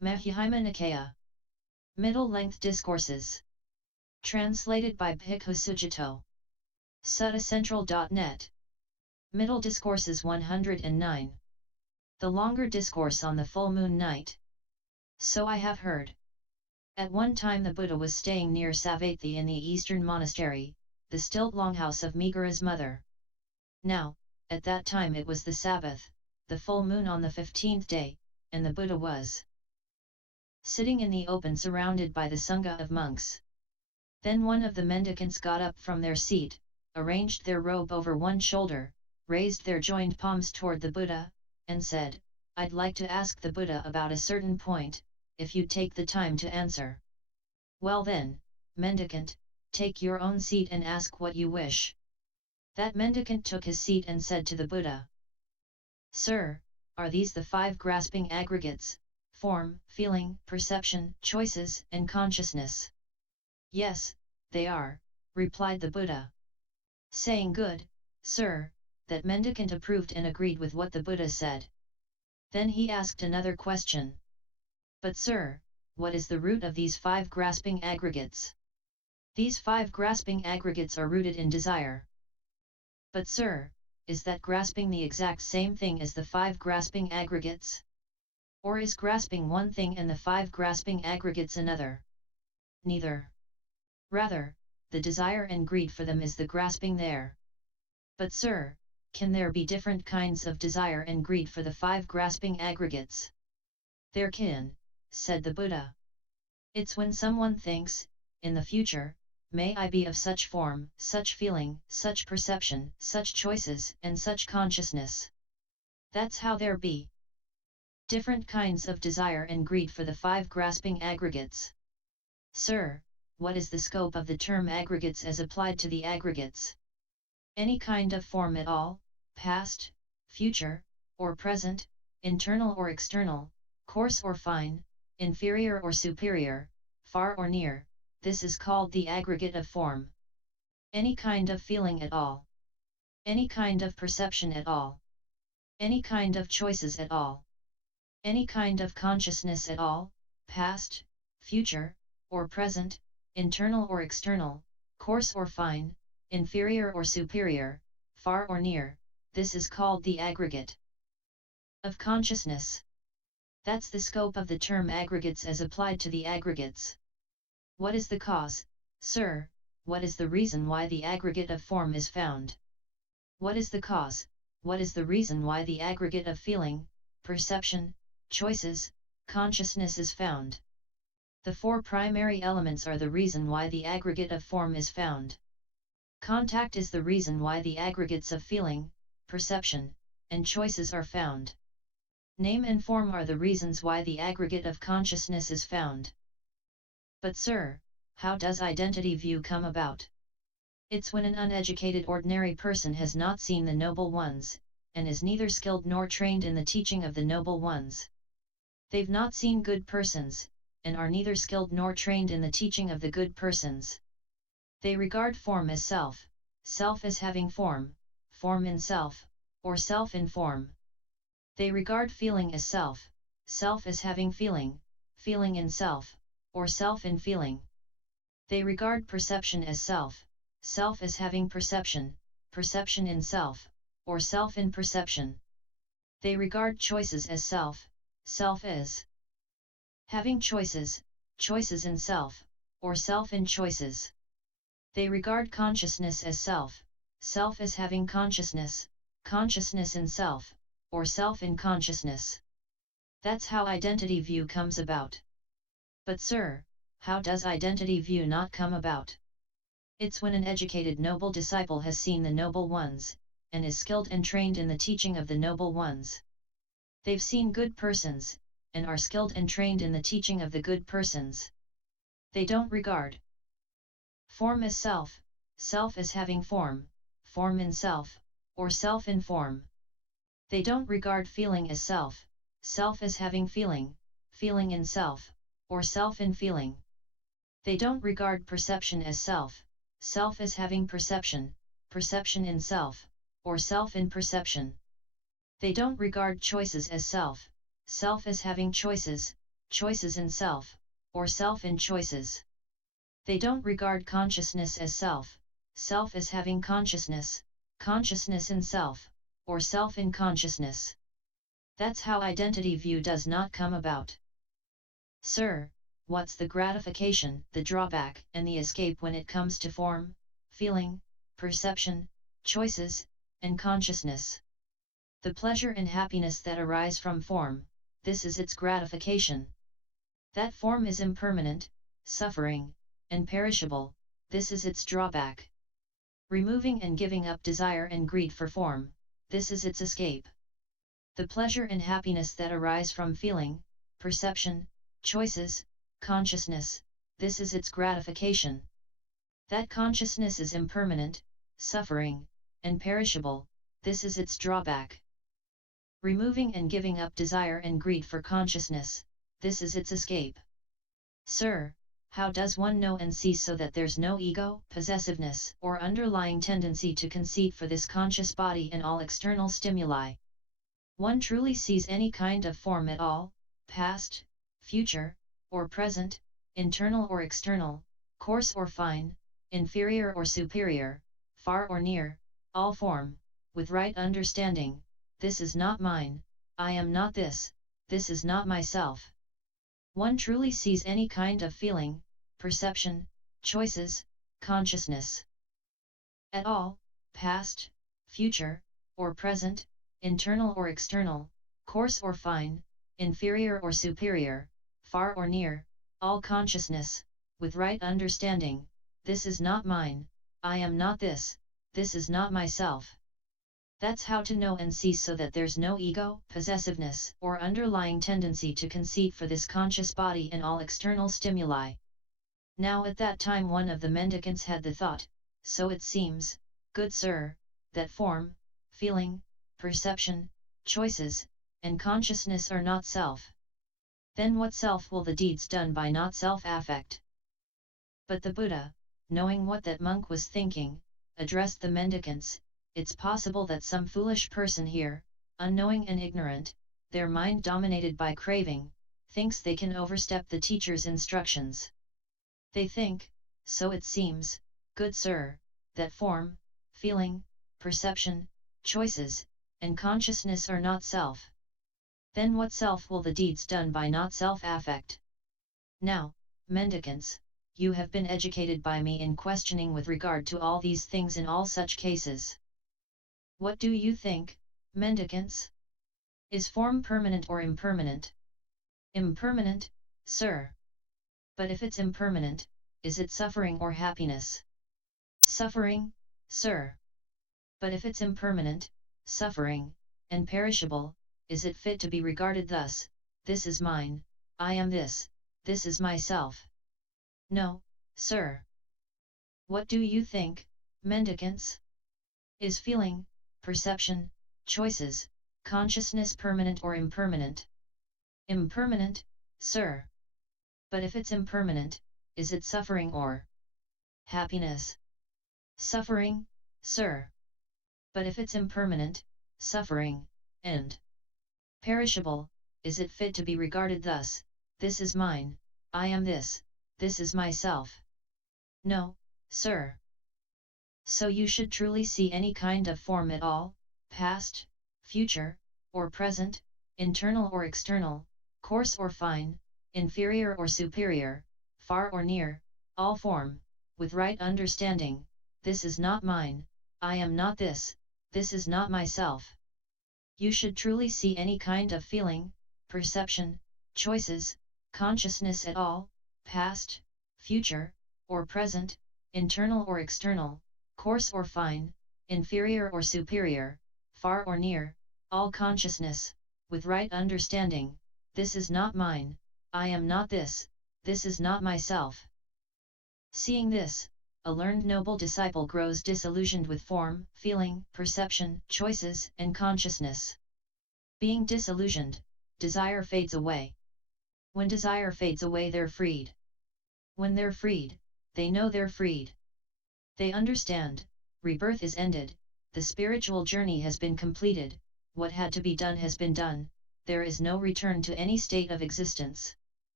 Majjhima Nikaya. Middle-length discourses. Translated by Bhikkhu Sujato. Suttacentral.net. Middle Discourses 109. The longer discourse on the full moon night. So I have heard. At one time the Buddha was staying near Savatthi in the eastern monastery, the stilt longhouse of Megara's mother. Now, at that time it was the Sabbath, the full moon on the 15th day, and the Buddha was sitting in the open surrounded by the Sangha of monks. Then one of the mendicants got up from their seat, arranged their robe over one shoulder, raised their joined palms toward the Buddha, and said, "I'd like to ask the Buddha about a certain point, if you take the time to answer." "Well then, mendicant, take your own seat and ask what you wish." That mendicant took his seat and said to the Buddha, "Sir, are these the 5 grasping aggregates, form, feeling, perception, choices, and consciousness?" "Yes, they are," replied the Buddha. Saying, "Good, sir," that mendicant approved and agreed with what the Buddha said. Then he asked another question. "But sir, what is the root of these 5 grasping aggregates?" "These 5 grasping aggregates are rooted in desire." "But sir, is that grasping the exact same thing as the 5 grasping aggregates? Or is grasping one thing and the 5 grasping aggregates another?" "Neither. Rather, the desire and greed for them is the grasping there." "But sir, can there be different kinds of desire and greed for the 5 grasping aggregates?" "There can," said the Buddha. "It's when someone thinks, in the future, may I be of such form, such feeling, such perception, such choices, and such consciousness. That's how there be different kinds of desire and greed for the 5 grasping aggregates." "Sir, what is the scope of the term aggregates as applied to the aggregates?" "Any kind of form at all, past, future, or present, internal or external, coarse or fine, inferior or superior, far or near, this is called the aggregate of form. Any kind of feeling at all. Any kind of perception at all. Any kind of choices at all. Any kind of consciousness at all, past, future, or present, internal or external, coarse or fine, inferior or superior, far or near, this is called the aggregate of consciousness. That's the scope of the term aggregates as applied to the aggregates." "What is the cause, sir, what is the reason why the aggregate of form is found?" "What is the cause, what is the reason why the aggregate of feeling, perception, choices, consciousness is found?" "The 4 primary elements are the reason why the aggregate of form is found. Contact is the reason why the aggregates of feeling, perception, and choices are found. Name and form are the reasons why the aggregate of consciousness is found." "But sir, how does identity view come about?" "It's when an uneducated ordinary person has not seen the noble ones, and is neither skilled nor trained in the teaching of the noble ones. They've not seen good persons, and are neither skilled nor trained in the teaching of the good persons. They regard form as self, self as having form, form in self, or self in form. They regard feeling as self, self as having feeling, feeling in self, or self in feeling. They regard perception as self, self as having perception, perception in self, or self in perception. They regard choices as self, self as having choices, choices in self, or self in choices. They regard consciousness as self, self as having consciousness, consciousness in self, or self in consciousness. That's how identity view comes about." "But sir, how does identity view not come about?" "It's when an educated noble disciple has seen the noble ones, and is skilled and trained in the teaching of the noble ones. They've seen good persons, and are skilled and trained in the teaching of the good persons. They don't regard form as self, self as having form, form in self, or self in form. They don't regard feeling as self, self as having feeling, feeling in self, or self in feeling. They don't regard perception as self, self as having perception, perception in self, or self in perception. They don't regard choices as self, self as having choices, choices in self, or self in choices. They don't regard consciousness as self, self as having consciousness, consciousness in self, or self in consciousness. That's how identity view does not come about. Sir, what's the gratification, the drawback, and the escape when it comes to form, feeling, perception, choices, and consciousness? The pleasure and happiness that arise from form, this is its gratification. That form is impermanent, suffering, and perishable, this is its drawback. Removing and giving up desire and greed for form, this is its escape. The pleasure and happiness that arise from feeling, perception, choices, consciousness, this is its gratification. That consciousness is impermanent, suffering, and perishable, this is its drawback. Removing and giving up desire and greed for consciousness, this is its escape. Sir, how does one know and see so that there's no ego, possessiveness, or underlying tendency to conceit for this conscious body and all external stimuli? One truly sees any kind of form at all, past, future, or present, internal or external, coarse or fine, inferior or superior, far or near, all form, with right understanding. This is not mine, I am not this is not myself. One truly sees any kind of feeling, perception, choices, consciousness at all, past, future, or present, internal or external, coarse or fine, inferior or superior, far or near, all consciousness, with right understanding. This is not mine, I am not this is not myself. That's how to know and see so that there's no ego, possessiveness, or underlying tendency to conceit for this conscious body and all external stimuli. Now at that time one of the mendicants had the thought, so it seems, good sir, that form, feeling, perception, choices, and consciousness are not self. Then what self will the deeds done by not self affect? But the Buddha, knowing what that monk was thinking, addressed the mendicants. It's possible that some foolish person here, unknowing and ignorant, their mind dominated by craving, thinks they can overstep the teacher's instructions. They think, so it seems, good sir, that form, feeling, perception, choices, and consciousness are not self. Then what self will the deeds done by not self affect? Now, mendicants, you have been educated by me in questioning with regard to all these things in all such cases. What do you think, mendicants? Is form permanent or impermanent? Impermanent, sir. But if it's impermanent, is it suffering or happiness? Suffering, sir. But if it's impermanent, suffering, and perishable, is it fit to be regarded thus, this is mine, I am this is myself? No, sir. What do you think, mendicants? Is feeling, perception, choices, consciousness permanent or impermanent? Impermanent, sir. But if it's impermanent, is it suffering or happiness? Suffering, sir. But if it's impermanent, suffering, and perishable, is it fit to be regarded thus, this is mine, I am this is myself? No, sir. So you should truly see any kind of form at all, past, future, or present, internal or external, coarse or fine, inferior or superior, far or near, all form, with right understanding. This is not mine, I am not this is not myself. You should truly see any kind of feeling, perception, choices, consciousness at all, past, future, or present, internal or external, coarse or fine, inferior or superior, far or near, all consciousness, with right understanding. This is not mine, I am not this is not myself. Seeing this, a learned noble disciple grows disillusioned with form, feeling, perception, choices, and consciousness. Being disillusioned, desire fades away. When desire fades away, they're freed. When they're freed, they know they're freed. They understand, rebirth is ended, the spiritual journey has been completed, what had to be done has been done, there is no return to any state of existence.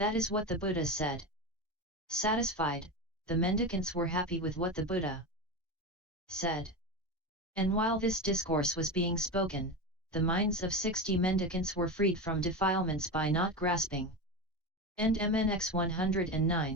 That is what the Buddha said. Satisfied, the mendicants were happy with what the Buddha said. And while this discourse was being spoken, the minds of 60 mendicants were freed from defilements by not grasping. End MNX 109.